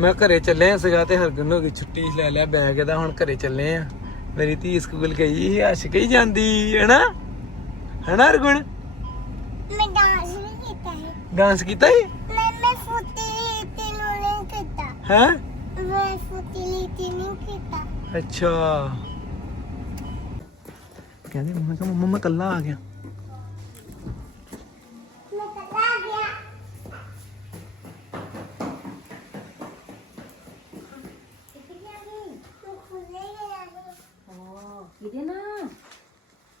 ਮੈਂ ਘਰੇ ਚੱਲੇ ਸੀਗਾ ਤੇ ਹਰਗੁਣ ਹੋ ਗਈ ਛੁੱਟੀ ਲੈ ਲਿਆ ਬੈਗ ਇਹਦਾ ਹੁਣ ਘਰੇ ਚੱਲੇ ਆ। ਮੇਰੀ ਧੀ ਸਕੂਲ ਗਈ ਹੱਸ ਕੇ ਹੀ ਜਾਂਦੀ ਹੈਨਾ? ਹੈਨਾ ਹਰਗੁਣ? ਮੈਂ ਡਾਂਸ ਵੀ ਕੀਤਾ ਹੈ ਡਾਂਸ ਕੀਤਾ ਹੀ ਮੈਂ ਮੈਂ ਫੁੱਟੀ ਤੈਨੂੰ ਨਹੀਂ ਕੀਤਾ। ਹੈ? ਮੈਂ ਫੁੱਟੀ ਲੀਤੀ ਨਹੀਂ ਕੀਤਾ। ਅੱਛਾ। ਕਹਿੰਦੀ ਮੰਮਾ ਕਾ ਮੰਮਾ ਮੈਂ ਕੱਲਾ ਆ ਗਿਆ ਮੈਂ ਕੱਲਾ ਆ ਗਿਆ ਤੂੰ ਖੁੱਲੇ ਗਿਆ ਇਹਦੇ ਨਾ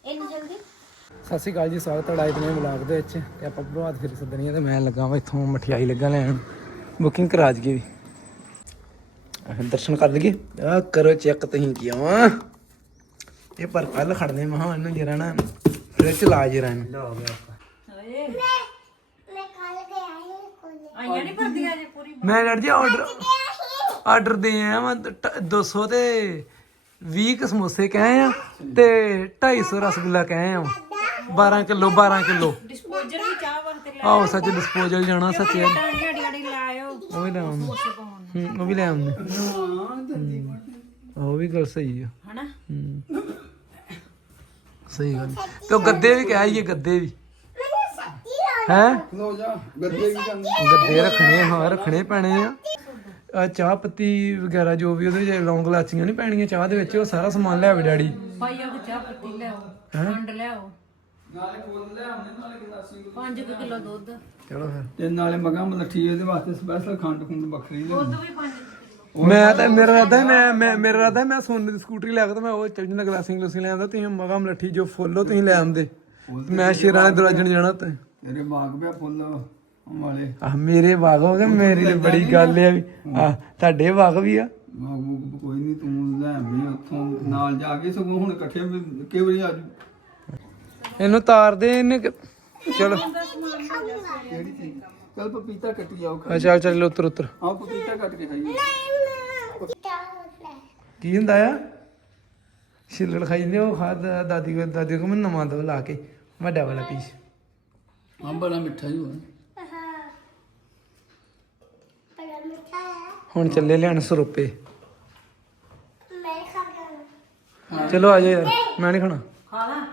ਇੰਨੀ ਜਲਦੀ। ਸਤਿ ਸ਼੍ਰੀ ਅਕਾਲ ਜੀ ਸਵਾਗਤ ਹੈ ਤੁਹਾਡਾ ਇਤਨੇ ਵਲੌਗ ਦੇ ਵਿੱਚ। ਤੇ ਆਪਾਂ ਪ੍ਰਭਾਤ ਫਿਰ ਸੱਦਣੀ ਹੈ ਤੇ ਮੈਂ ਲੱਗਾ ਵਾ ਇੱਥੋਂ ਮਠਿਆਈ ਲੱਗਾ ਲੈਣ। ਬੁਕਿੰਗ ਕਰਾ ਜਗੀ ਵੀ। ਆਹ ਦਰਸ਼ਨ ਕਰ ਲਈਏ। ਆ ਕਰੋ ਚੈੱਕ ਤੁਸੀਂ ਕੀ ਵਾ ਇਹ ਪਰ ਕੱਲ ਖੜਨੇ ਮਹਾ ਇਹਨੂੰ ਜਰਾ ਨਾ ਫਿਰ ਚਲਾ ਜਰਾ ਇਹਨੂੰ। ਕੱਲ ਗਿਆ ਆਈਆਂ ਨਹੀਂ ਭਰਦੀਆਂ ਜੇ ਪੂਰੀ। ਮੈਂ ਡਰ ਜੀ ਆਰਡਰ ਆਰਡਰ ਦੇ ਆਇਆ ਮੈਂ 200 ਤੇ 20 ਕੁ ਸਮੋਸੇ ਕਹੇ ਆ ਤੇ 250 ਰਸਗੁੱਲਾ ਕਹੇ ਆ। 12 ਕਿਲੋ 12 ਕਿਲੋ। ਡਿਸਪੋਜ਼ਲ ਵੀ ਚਾਹ ਵਾਸਤੇ ਲੈ ਆਓ। ਸੱਚ ਡਿਸਪੋਜ਼ਲ ਜਾਣਾ ਸੱਚ ਯਾਰ ਲਾਇਓ ਉਹ ਵੀ ਲੈ ਆਉਂਦੇ। ਹੂੰ ਉਹ ਵੀ ਲੈ ਆਉਂਦੇ। ਹੂੰ, ਉਹ ਵੀ ਗੱਲ ਸਹੀ ਆ। ਹਨਾ? ਹੂੰ। ਸਹੀ ਗੱਲ। ਤੇ ਉਹ ਗੱਦੇ ਵੀ ਕਹਿ ਆਈਏ ਗੱਦੇ ਵੀ। ਹੈ? ਗੱਦੇ ਰੱਖਣੇ ਹਾਂ ਰੱਖਣੇ ਪੈਣੇ ਆ। ਆ ਚਾਹ ਪੱਤੀ ਵਗੈਰਾ ਜੋ ਵੀ ਉਹਦੇ ਵਿੱਚ ਲੌਂਗ ਲਾਚੀਆਂ ਨਹੀਂ ਪੈਣੀਆਂ ਚਾਹ ਦੇ ਵਿੱਚ ਉਹ ਸਾਰਾ ਸਮਾਨ ਲਿਆਵੇ ਡੈਡੀ। ਭਾਈ ਉਹ ਚਾਹ ਪੱਤੀ ਲਿਆਓ ਖੰਡ ਲਿਆਓ ਨਾਲੇ ਫੁੱਲ ਲਿਆਉਂਦੇ ਨਾਲੇ ਗਲਾਸੀ 5 ਕਿਲੋ ਦੁੱਧ। ਚਲੋ ਫਿਰ। ਤੇ ਨਾਲੇ ਮਗਾ ਮਲੱਠੀ ਇਹਦੇ ਵਾਸਤੇ ਸਪੈਸ਼ਲ ਖੰਡ ਖੁੰਡ ਵੱਖਰੀ ਲਿਆਉਣੀ। ਦੁੱਧ ਵੀ 5 ਮੈਂ ਤਾਂ ਮੇਰਾ ਰਾਦਾ ਮੈਂ ਮੈਂ ਮੇਰਾ ਰਾਦਾ ਮੈਂ ਸੋਨੇ ਦੀ ਸਕੂਟਰੀ ਲੈ ਕੇ ਤੇ ਮੈਂ ਉਹ ਚੱਲ ਜਣਾ ਗਲਾਸਿੰਗ ਗਲਾਸਿੰਗ ਲੈ ਆਉਂਦਾ ਤੁਸੀਂ ਮਗਾ ਮਲੱਠੀ ਜੋ ਫੁੱਲੋ ਤੁਸੀਂ ਲੈ ਆਉਂਦੇ। ਮੈਂ ਸ਼ੇਰਾਂ ਦੇ ਦਰਵਾਜ਼ੇ ਨੂੰ ਜਾਣਾ ਤੇ ਤੇਰੇ ਬਾਗ ਪਿਆ ਫੁੱਲ। ਵਾਲੇ ਆ ਮੇਰੇ ਬਾਗ ਹੋ ਗਏ ਮੇਰੀ ਤੇ ਬੜੀ ਗੱਲ ਆ ਵੀ ਆ ਤੁਹਾਡੇ ਬਾਗ ਵੀ ਆ। ਕੋਈ ਨਹੀਂ ਤੂੰ ਲੈ ਆਵੀਂ ਉੱਥੋਂ ਨਾਲ ਜਾ ਕੇ ਸਗੋਂ ਹੁਣ ਇਕੱਠੇ ਵੀ ਕਈ ਵਾਰੀ ਆ ਇਹਨੂੰ ਤਾਰ ਦੇ ਇਹਨੇ ਕਿ- ਚਲੋ। ਕਿਹੜੀ ਚੀਜ਼? ਕੱਲ ਪਪੀਤਾ ਕੱਟੀ ਆਓ ਆ ਚੱਲ ਚੱਲ ਉਤਰ ਉਤਰ। ਆਓ ਪਪੀਤਾ ਕੱਟ ਕੇ ਖਾਈਏ ਕੀ ਹੁੰਦਾ ਆ? ਛਿੱਲੜ ਖਾਈ ਜਾਂਦੇ ਉਹ ਖਾ ਦਾ- ਦਾਦੀ ਕੋ ਦਾਦੀ ਕੋ ਮੈਨੂੰ ਨਵਾਂ ਦੋ ਲਾ ਕੇ ਵੱਡਾ ਵਾਲਾ ਪੀਸ। ਆ ਬੜਾ ਮਿੱਠਾ ਹੀ ਹੋਣਾ ਬੜਾ ਮਿੱਠਾ ਹੈ ਹੁਣ ਚੱਲੇ ਲੈਣ ਸਰੋਪੇ। ਚਲੋ ਆ ਜਾ ਯਾਰ, ਮੈਂ ਨਹੀਂ ਖਾਣਾ। ਖਾ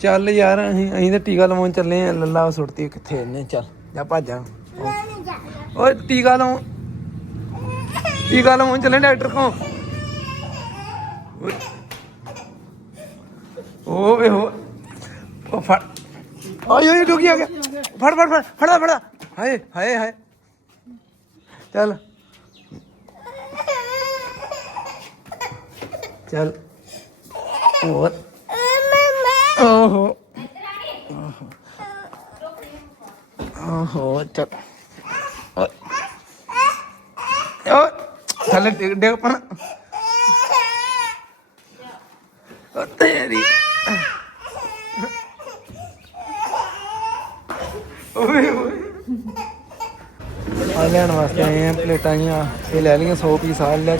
ਚੱਲ ਯਾਰ, ਅਸੀਂ ਅਸੀਂ ਤਾਂ ਟੀਕਾ ਲਵਾਉਣ ਚੱਲੇ ਆ, ਲੱਲਾ ਸੁੱਟਤੀ ਕਿੱਥੇ ਇਹਨੇ, ਚੱਲ, ਜਾ ਭੱਜ ਜਾ ਓਏ, ਟੀਕਾ ਲਵਾਉਣ ਟੀਕਾ ਲਵਾਉਣ ਚੱਲੇ ਡਾਕਟਰ ਕੋ ਓ ਵੇ ਹੋ ਉਹ ਫੜ। ਆਏ ਓਏ ਡੁੱਗੀ ਗਿਆ ਫੜ ਫੜ ਫੜ, ਫੜਾ ਫੜਾ। ਹਾਏ ਹਾਏ ਹਾਏ। ਚੱਲ। ਚੱਲ। ਹੋਰ? ਓਹੋ। ਓਹੋ, ਚੱਲ। ਓਏ। ਥੱਲੇ ਡਿੱਗ ਡਿੱਗ ਪਣਾ ਓ ਤੇਰੀ। ਓਏ ਓਏ ਆ ਲੈਣ ਵਾਸਤੇ ਆਏ ਆ, ਪਲੇਟਾਂ ਜੀਆਂ ਇਹ ਲੈ ਲਈਆਂ 100 ਪੀਸ ਆ ਲੈ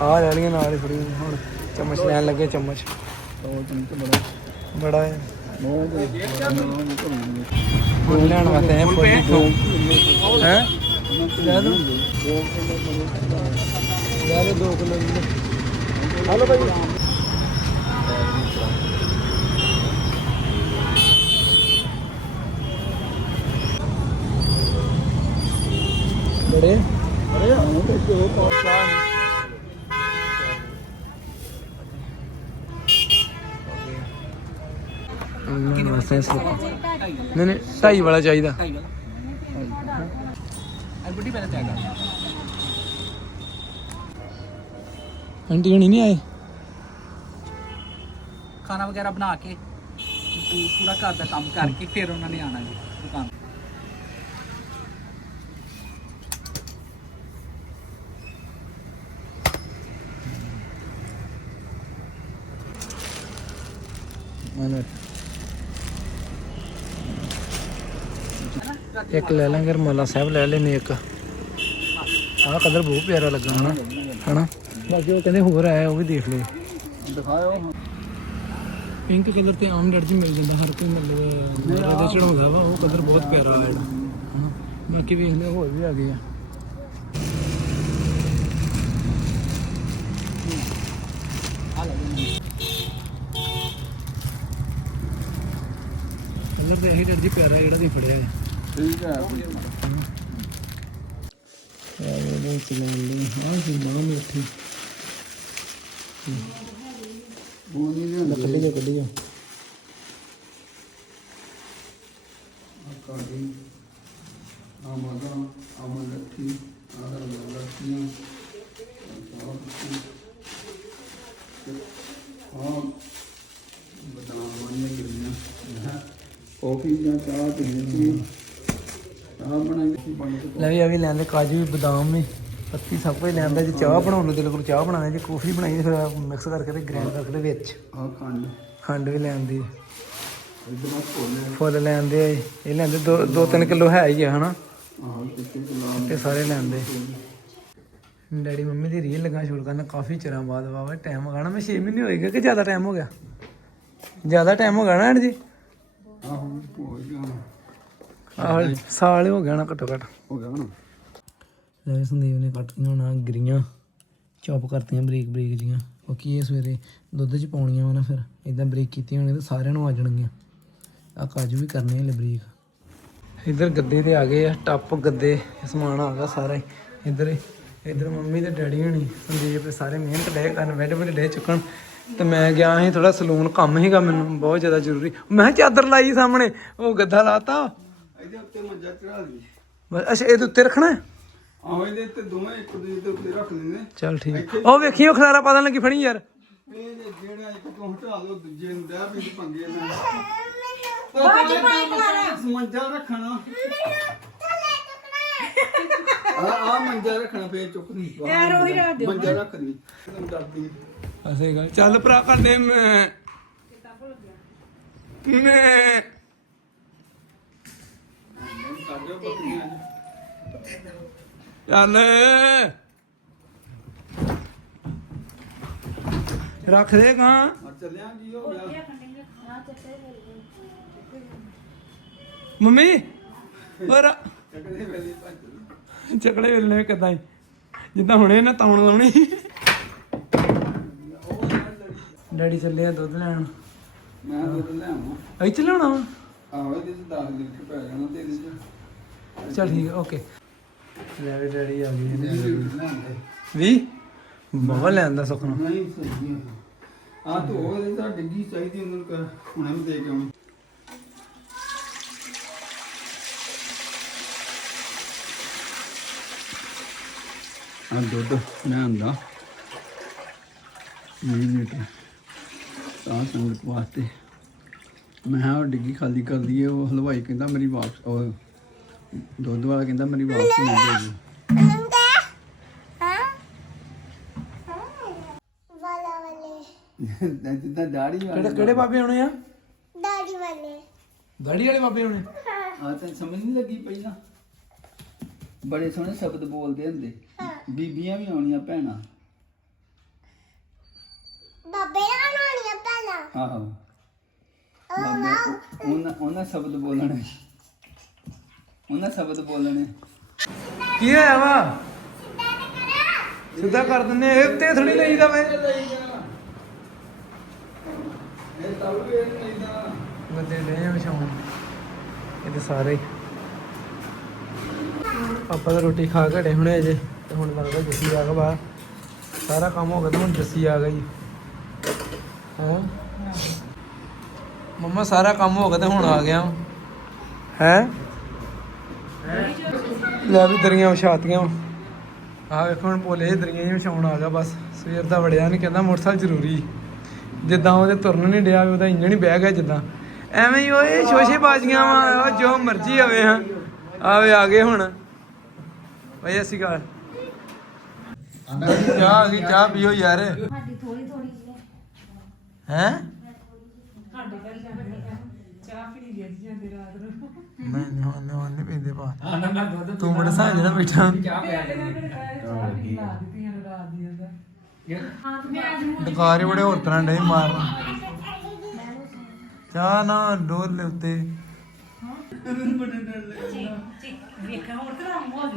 ਆ ਲੈ ਲਈਆਂ ਨਾਲ ਹੀ ਥੋੜੀ ਹੁਣ ਚਮਚ ਲੈਣ ਲੱਗੇ ਚਮਚ। ਉਹ ਚਮਚ ਬੜਾ ਬੜਾ ਹੈ। ਫੁੱਲ ਲੈਣ ਵਾਸਤੇ ਆਏ ਫੁੱਲ ਇੱਥੋਂ ਹੈ? ਲੈ ਦੋ ਲੈ ਲਓ 2 ਕਿਲੋ ਹਲੋ ਭਾਈ ਬੜੇ ਅਰੇ ਆਉਂ ਤੇ ਜੋ ਪਾਸਾ ਕਿੰਨੇ ਵਾਸਤੇ ਸੀ ਨਹੀਂ ਨਹੀਂ, ਢਾਈ ਵਾਲਾ ਚਾਹੀਦਾ। ਆਂਟੀ ਹਣੀ ਨਹੀਂ ਆਏ? ਖਾਣਾ ਵਗੈਰਾ ਬਣਾ ਕੇ, ਪੂਰਾ ਘਰ ਦਾ ਕੰਮ ਕਰਕੇ ਫਿਰ ਉਹਨਾਂ ਨੇ ਆਣਾ ਜੀ, ਦੁਕਾਨ ਇੱਕ ਲੈ ਲਾਂਗੇ ਰਮਾਲਾ ਸਾਹਿਬ ਲੈ ਲੈਨੇ ਇੱਕ। ਆਹ ਕਲਰ ਬਹੁਤ ਪਿਆਰਾ ਲੱਗਾ ਹਨਾ ਹਨਾ? ਬਾਕੀ ਉਹ ਕਹਿੰਦੇ ਹੋਰ ਆਇਆ ਉਹ ਵੀ ਦੇਖ ਲਿਓ। ਦਿਖਾਓ ਪਿੰਕ ਕਲਰ ਤੇ ਆਮ ਡਰ ਜੀ ਮਿਲ ਜਾਂਦਾ ਹਰ ਕੋਈ ਮਤਲਬ ਮੇਰਾ ਦੇ ਚੜਾਉਂਦਾ ਵਾ ਉਹ ਕਲਰ ਬਹੁਤ ਪਿਆਰਾ ਆ ਜਿਹੜਾ ਹਨਾ? ਬਾਕੀ ਵੇਖ ਲਿਓ ਹੋਰ ਵੀ ਆ ਗਏ ਆ। ਤੇ ਇਹੀ ਡਰ ਜੀ ਪਿਆਰਾ ਜਿਹੜਾ ਦੀ ਫੜਿਆ ਹੈ। ਠੀਕ ਹੈ ਵਿੱਚ ਲੈ ਲਈ। ਹਾਂ ਜੀ ਮਾਂ ਮਿੱਠੀ ਉਹ ਨਹੀਂ ਲਿਆਂਦੇ ਕੱਢੀ ਜਾ ਕੱਢੀ ਜਾ ਕਾਡੀ ਆਮਦਾ ਆਮਦ ਲੱਠੀ ਆਦਰ ਲੱਠੀਆਂ ਹਾਂ ਬਦਾਮ ਵਾਲੀਆਂ ਗਿਰੀਆਂ ਕਾਫੀ ਜਾਂ ਚਾਹ ਪੀਣੀ ਸੀ। ਚਾਹ ਬਣਾਈ ਸੀ ਬਣ ਕੇ ਲੈ ਵੀ ਆ ਵੀ ਲੈਂਦੇ ਕਾਜੂ ਵੀ ਬਦਾਮ ਵੀ। ਪੱਤੀ ਸਭ ਕੁਝ ਲੈਂਦਾ ਜੇ ਚਾਹ ਬਣਾਉਣ ਨੂੰ ਦਿਲ ਕੋਲ ਚਾਹ ਬਣਾਉਣੀ ਜੇ ਕੌਫੀ ਬਣਾਈ ਫਿਰ ਮਿਕਸ ਕਰਕੇ ਤੇ ਗ੍ਰਾਈਂਡ ਕਰਕੇ ਤੇ ਵਿੱਚ। ਆ ਖੰਡ। ਖੰਡ ਵੀ ਲੈਂਦੀ ਇਧਰ ਆ ਕੋਲੇ ਫੁੱਲ ਲੈਂਦੇ ਆ ਇਹ। ਲੈਂਦੇ 2 3 ਕਿਲੋ ਹੈ ਹੀ ਆ ਹਨਾ? ਕਿਤੇ ਤੇ ਸਾਰੇ ਲੈਂਦੇ। ਡੈਡੀ ਮੰਮੀ ਦੀ ਰੀਲ ਲਗਾ ਸ਼ੁਰੂ ਕਰਨ ਕਾਫੀ ਚਿਰਾਂ ਬਾਅਦ ਵਾਵਾ ਟਾਈਮ ਹੋ ਗਿਆ ਨਾ ਮੈਂ 6 ਮਹੀਨੇ ਹੋਏਗਾ ਕਿ ਜ਼ਿਆਦਾ ਟਾਈਮ ਹੋ ਗਿਆ? ਜ਼ਿਆਦਾ ਟਾਈਮ ਹੋ ਗਿਆ ਨਾ ਜੀ? ਆਹੋ ਹੋ ਗਿਆ ਆਹ ਸਾਲ ਹੀ ਹੋ ਗਿਆ ਨਾ ਘੱਟੋ ਘੱਟ। ਹੋ ਗਿਆ ਨਾ ਲੈ ਸੰਦੀਪ ਨੇ ਕੱਟੀਆਂ ਹੋਣਾ ਗਰੀਆਂ ਚੌਪ ਕਰਤੀਆਂ ਬਰੀਕ ਬਰੀਕ ਜੀਆਂ ਕਿਉਂਕਿ ਇਹ ਸਵੇਰੇ ਦੁੱਧ 'ਚ ਪਾਉਣੀਆਂ ਵਾ ਨਾ ਫਿਰ ਇਦਾਂ ਬਰੀਕ ਕੀਤੀਆਂ ਹੋਣੀਆਂ ਤਾਂ ਸਾਰਿਆਂ ਨੂੰ ਆ ਜਾਣਗੀਆਂ। ਆ ਕਾਜੂ ਵੀ ਕਰਨੇ ਹਲੇ ਬਰੀਕ। ਇੱਧਰ ਗੱਦੇ ਤੇ ਆ ਗਏ ਆ ਟੱਪ ਗੱਦੇ ਸਮਾਨ ਆ ਗਿਆ ਸਾਰਾ ਹੀ। ਇੱਧਰ ਇੱਧਰ ਮੰਮੀ ਤੇ ਡੈਡੀ ਹੋਣੀ ਸੰਦੀਪ ਤੇ ਸਾਰੇ ਮਿਹਨਤ ਡੇ ਕਰਨ ਬੈੱਡ ਬੈੱਡ ਡੇ ਚੁੱਕਣ। ਤੇ ਮੈਂ ਗਿਆ ਸੀ ਥੋੜਾ ਸਲੂਨ ਕੰਮ ਸੀਗਾ ਮੈਨੂੰ ਬਹੁਤ ਜ਼ਿਆਦਾ ਜ਼ਰੂਰੀ। ਮੈਂ ਕਿਹਾ ਚਾਦਰ ਲਾਈ ਸਾਹਮਣੇ ਉਹ ਗੱਦਾ ਲਾਤਾ। ਇਹਦੇ ਉੱਤੇ ਮੰਜਾ ਚੜਾ ਲਈ। ਬਸ ਅੱਛਾ ਇਹਦੇ ਉੱਤੇ ਰੱਖਣਾ? ਹੈ? ਆਹੋ ਇਹਦੇ ਉੱਤੇ ਦੋਵੇਂ ਇੱਕ ਦੂਜੇ ਦੇ ਉੱਤੇ ਰੱਖ ਲੈਂਦੇ। ਚੱਲ ਠੀਕ। ਉਹ ਵੇਖੀਓ ਖਲਾਰਾ ਪਾ ਦੇਣ ਲੱਗੀ ਫੜੀ ਯਾਰ। ਇਹ ਜੇ ਜਿਹੜਾ ਇੱਕ ਤੋਂ ਹਟਾ ਲਓ ਦੂਜੇ ਨੂੰ ਦਿਆ ਵੀ ਪੰਗੇ ਨਾਲ ਮੰਜਾ ਰੱਖਣਾ। ਆ ਆ ਮੰਜਾ ਰੱਖਣਾ ਫੇਰ ਚੁੱਕ ਨਹੀਂ ਯਾਰ ਉਹੀ ਰੱਖ ਦਿਓ। ਮੰਜਾ ਰੱਖ ਲਈ। ਡਰਦੀ। ਅਸੇ ਗੱਲ ਚੱਲ ਭਰਾ ਕਰਦੇ ਮੈਂ। ਮੈਂ ਚੱਲ। ਰੱਖ ਦੇ ਕਾਂ ਆ ਚੱਲਿਆ ਕੀ ਹੋ ਗਿਆ। ਮੰਮੀ ਵੇਲੇ ਭੱਜ ਚਕੜੇ ਵੇਲਣੇ ਕਿਦਾਂ ਜਿੱਦਾਂ ਹੁਣੇ ਨਾ ਤੌਣ ਲਾਉਣੀ। ਡੈਡੀ ਚੱਲੇ ਆ ਦੁੱਧ ਲੈਣ। ਮੈਂ ਦੁੱਧ ਲੈ ਆਵਾਂ। ਇੱਥੇ ਲਿਆਉਣਾ ਵਾ? ਆਹੋ ਇਹਦੇ ਚ 10 ਲੀਟਰ ਪੈ ਜਾਣਾ ਤੇ ਇਹਦੇ ਚ। ਚੱਲ ਠੀਕ ਓਕੇ। ਲੈ ਵੀ ਡੈਡੀ ਆ ਗਏ। ਨੇ। 20 ਲੀਟਰ ਲੈਂਦੇ ਵੀ? ਲੈਂਦਾ ਸੁਖਣਾ ਨਹੀਂ ਸਹੀ ਆ। ਤੋ ਇਹਦੇ ਤਾਂ ਡਿੱਗੀ ਚਾਹੀਦੀ ਉਹਨਾਂ ਨੂੰ ਕਰ ਹੁਣੇ ਮੈਂ ਦੇ ਕੇ ਆਵਾਂ ਆ ਦੁੱਧ ਲਿਆਂਦਾ 20 ਲੀਟਰ। ਤਾਂ ਸੰਗਤ ਵਾਸਤੇ। ਮੈਂ ਉਹ ਡਿੱਗੀ ਖਾਲੀ ਕਰ ਦਈਏ ਉਹ ਹਲਵਾਈ ਕਹਿੰਦਾ ਮੇਰੀ ਵਾਪਸ ਉਹ ਦੁੱਧ ਵਾਲਾ ਕਹਿੰਦਾ ਮੇਰੀ ਵਾਪਸ ਨਹੀਂ ਦੇਗੀ ਹਾਂ ਵਾਲਾ ਵਾਲੇ ਜਿੱਦਾਂ ਦਾੜੀ ਕਿਹੜੇ ਕਿਹੜੇ ਬਾਬੇ ਆਉਣੇ ਆ? ਦਾੜੀ ਵਾਲੇ। ਦਾੜੀ ਵਾਲੇ ਬਾਬੇ ਆਉਣੇ? ਆ ਤਾਂ ਸਮਝ ਨਹੀਂ ਲੱਗੀ ਪਹਿਲਾਂ ਬੜੇ ਸੋਹਣੇ ਸ਼ਬਦ ਬੋਲਦੇ ਹੁੰਦੇ। ਬੀਬੀਆਂ ਵੀ ਆਉਣੀਆਂ ਭੈਣਾਂ। ਬਾਬੇ ਆਹੋ। ਬਾਬੇ ਉਹ- ਉਹਨਾਂ ਉਹਨਾਂ ਸ਼ਬਦ ਬੋਲਣੇ। ਉਹਨਾਂ ਸ਼ਬਦ ਬੋਲਣੇ। ਕੀ ਹੋਇਆ ਵਾ? ਸਿੱਧਾ ਕਰ ਦਿੰਦੇ ਇਹ ਤੇ ਥੋੜੀ ਲਈਦਾ ਵੇ। ਇਹ ਲੈ ਵਿਛਾਉਣ। ਇਹ ਤੇ ਸਾਰੇ ਹੀ। ਪਾਪਾ ਤਾਂ ਰੋਟੀ ਖਾ ਕੇ ਹੁਣੇ ਅਜੇ। ਤੇ ਹੁਣ ਲੱਗਦਾ ਜੱਸੀ ਆ ਗਿਆ ਬਾਹਰ। ਸਾਰਾ ਕੰਮ ਹੋ ਗਿਆ ਤੇ ਹੁਣ ਜੱਸੀ ਆ ਗਈ। ਹਾਂ? ਮੰਮਾ ਸਾਰਾ ਕੰਮ ਹੋ ਗਿਆ ਤੇ ਹੁਣ ਆ ਗਿਆ ਹੈ? ਲੈ ਵੀ ਦਰੀਆਂ ਵਿਛਾਤੀਆਂ ਆ ਵੇਖੋ ਹੁਣ ਭੋਲੇ ਦਰੀਆਂ ਹੀ ਵਿਛਾਉਣ ਆ ਗਿਆ ਬਸ। ਸਵੇਰ ਦਾ ਵੜਿਆ ਨਹੀਂ ਕਹਿੰਦਾ ਮੋਟਰਸਾਈਕਲ ਜ਼ਰੂਰੀ। ਜਿੱਦਾਂ ਉਹਦੇ ਤੁਰਨ ਨਹੀਂ ਡਿਆ ਵੀ ਉਹਦਾ ਇੰਜਣ ਹੀ ਬਹਿ ਗਿਆ ਜਿੱਦਾਂ। ਐਵੇਂ ਹੀ ਓਏ ਸ਼ੋਸ਼ੇ ਬਾਜੀਆਂ ਵਾ ਉਹ ਜੋ ਮਰਜ਼ੀ ਆਵੇ ਹਾਂ। ਆਵੇ ਆ ਗਏ ਹੁਣ। ਓਏ ਅਸੀਂ ਗੱਲ ਚਾਹ ਆ ਗਈ ਚਾਹ ਪੀਓ ਯਾਰ। ਹੈ? ਸਾਡੇ ਘਰ ਚਾਹ ਪੀ ਲਈ ਜਾਂਦੀ ਰਾਤ ਨੂੰ ਮੈਂ ਨਹੀਂ ਨਹੀਂ ਪੀਂਦੇ ਪਾ ਤੂੰ ਬੜਾ ਸਾਹ ਜਿਹੜਾ ਬੈਠਾ ਦੀ ਡਕਾਰੇ ਬੜੇ ਹੋਰ ਤਰ੍ਹਾਂ ਡੇ ਮਾਰਨ। ਚਾਹ ਨਾ ਡੋਲ ਲੈ ਉੱਤੇ। ਵੇਖਾਂ ਹੋਰ ਤਰ੍ਹਾਂ ਮੋਹ